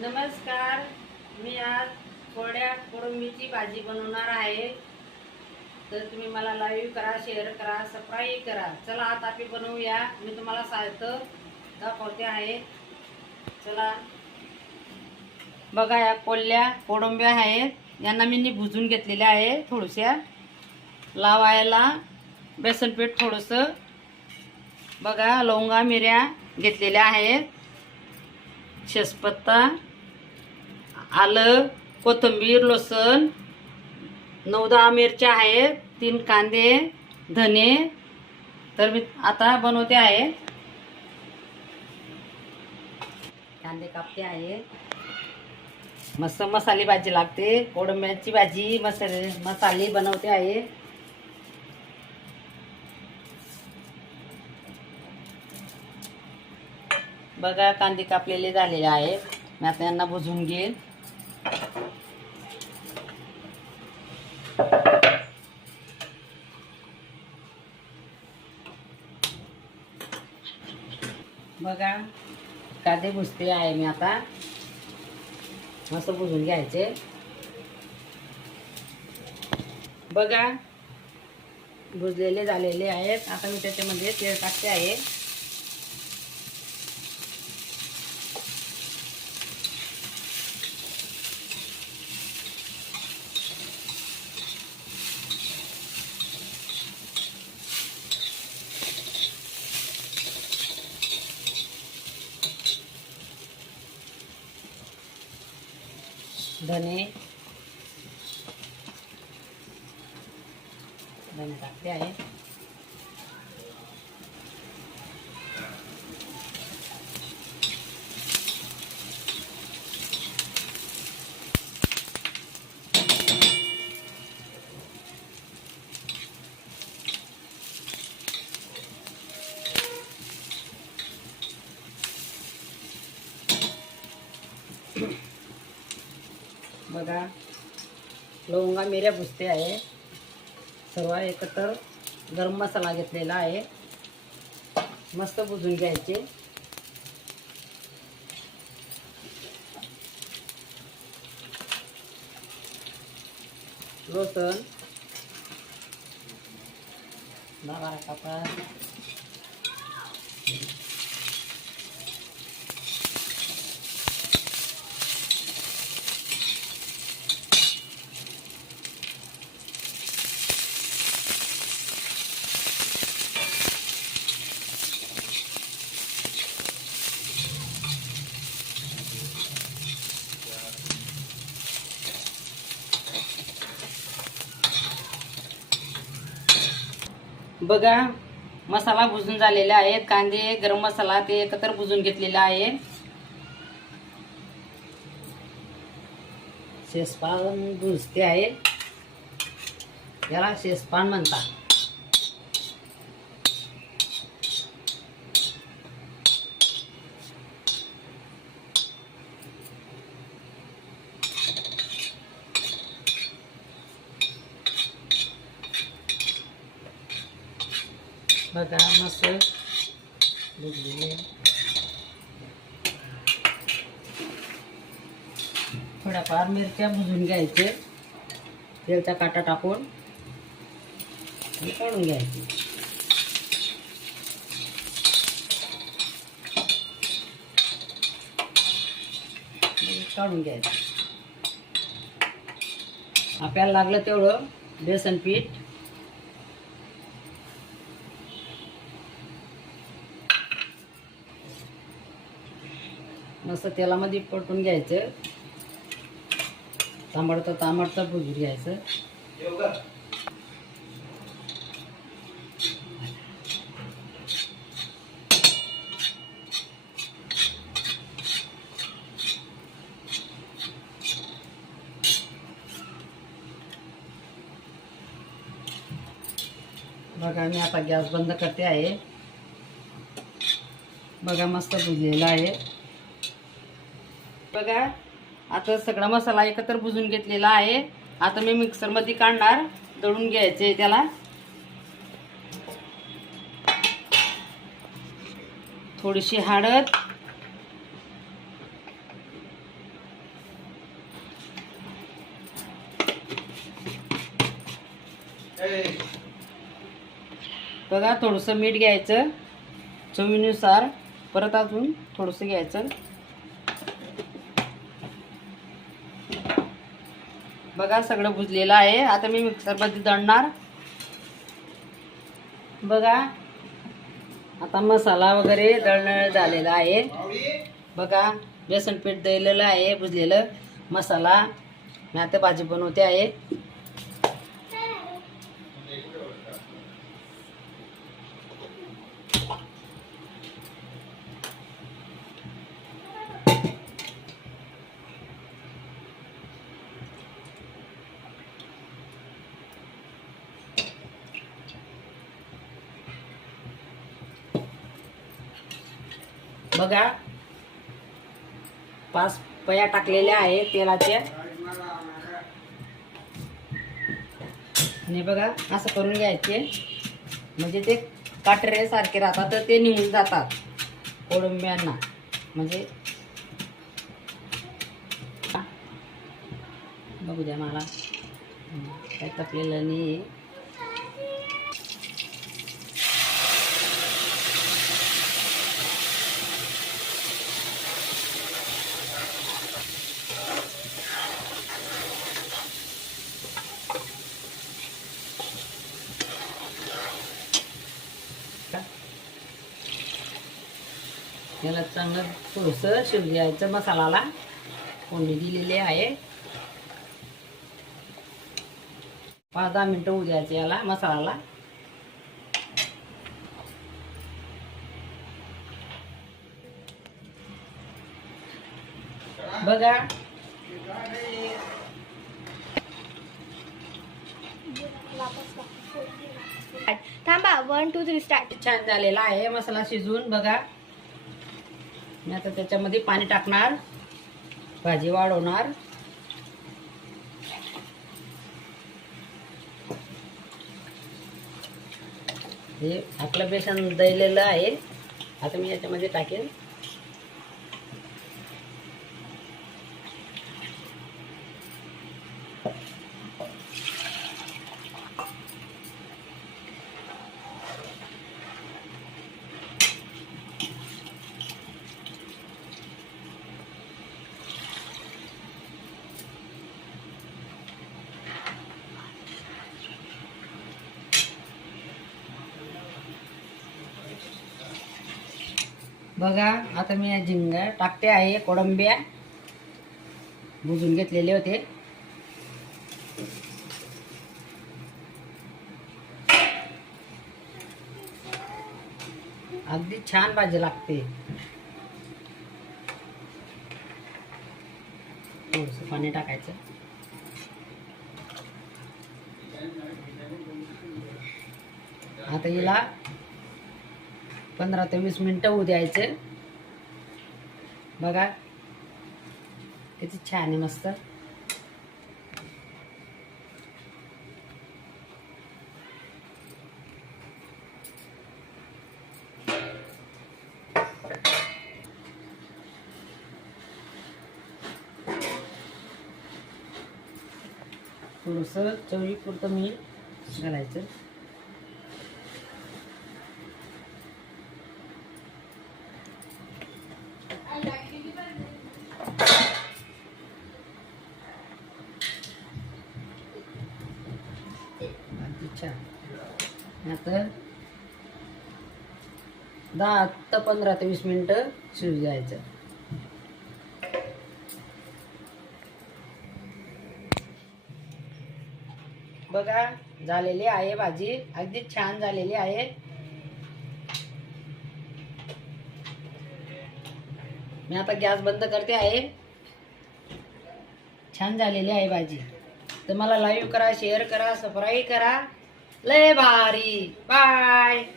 नमस्कार. मी आज कोरड्या कोळंबीची भाजी बनवणार आहे. तर तुम्ही मला लाईव्ह करा शेअर करा सबस्क्राईब करा. चला आता आपण बनवूया. मी तुम्हाला साहित्य दाखवते आहे. चला. बघा या कोल्ह्या कोळंब्या आहेत. यांना मी भुजून घेतलेल्या आहे थोडशा लावायला बेसनपीठ थोडंसं. बघा लवंगा मिऱ्या घेतलेल्या आहेत. शेजपत्ता. आलं कोथिंबीर लसूण नऊ दहा मिरच्या आहेत तीन कांदे धने. तर मी आता बनवते आहे. कांदे कापते आहे. मस्त मसाली भाजी लागते. कोडंब्याची भाजी मसाले मसाले बनवते आहे. बघा कांदे कापलेले झालेले आहेत. मी आता यांना भुजून घेईन बघा कांदे भुजते आहे मी आता. असं भुजून घ्यायचे. बघा भुजलेले झालेले आहेत. आता मी त्याच्यामध्ये तेल टाकते आहे. धने. धने टाकते आहे. बघा. लवंगा मिऱ्या भुसते आहे. सर्व एकत्र गरम मसाला घेतलेला आहे. मस्त भुजून घ्यायचे. लोसन दहा बारा बघा मसाला भुजून झालेले आहेत. कांदे गरम मसाला ते एकत्र भुजून घेतलेला आहे. शेसपान भुजते आहे. याला शेसपान म्हणतात. बघा मस्त भुजलेले थोड्याफार मिरच्या भुजून घ्यायचे. तेलचा काटा टाकून काढून घ्यायचे. काढून घ्यायचं. आपल्याला लागलं तेवढं बेसन पीठ. मस्त तेलामध्ये पटून घ्यायचं. तांबडता तांबडता भुजून घ्यायचं. बघा मी आता गॅस बंद करते आहे. बघा मस्त भुजलेला आहे. बघा. आता सगळा मसाला एकत्र भुजून घेतलेला आहे. आता मी मिक्सरमध्ये काढणार दळून घ्यायचे त्याला. थोडीशी हळद बघा थोडंसं मीठ घ्यायचं चवीनुसार. परत अजून थोडंसं घ्यायचं. बघा सगळं भुजलेलं आहे. आता मी मिक्सरमध्ये दळणार. बघा आता मसाला वगैरे दळण झालेला आहे. बघा बेसन पीठ दळलेलं आहे भुजलेलं मसाला. मी आता भाजी बनवते आहे. बघा. पाच पया टाकलेल्या आहे तेलाच्या. आणि बघा असं करून घ्यायचे. म्हणजे ते काटरे सारखे राहतात तर ते निघून जातात. कोळंब्यांना. म्हणजे बघू द्या मला. काय तपलेलं नाही याला चांगलं थोडंसं घ्यायचं मसालाला. कोंडी दिलेली आहे. पाच दहा मिनटं होऊ द्यायचं याला मसाल्याला बघा. थांबा वन टू थ्री स्टार्ट छान झालेला आहे मसाला शिजवून बघा. मी आता त्याच्यामध्ये पाणी टाकणार. भाजी वाढवणार. हे आपलं बेसन दळलेलं आहे. आता मी याच्यामध्ये टाकेन. बघा आता मी या झिंगा टाकते आहे कोळंब्या. भुजून घेतलेले होते. अगदी छान भाजी लागते. थोडस पाणी टाकायचं. आता हिला पंधरा ते वीस मिनटं होऊ द्यायचे. बघा. किती छान आहे मस्त. थोडंसं चवळीपुरतं मी घालायचं अगदी छान आता दहा ते पंधरा ते वीस मिनटं शिजू द्यायचं. बघा झालेली आहे भाजी. अगदी छान झालेली आहे. मी आता गॅस बंद करते आहे. छान झालेली आहे भाजी. तर मला लाईव्ह करा शेअर करा सबस्क्राईब करा. Levari. Bye.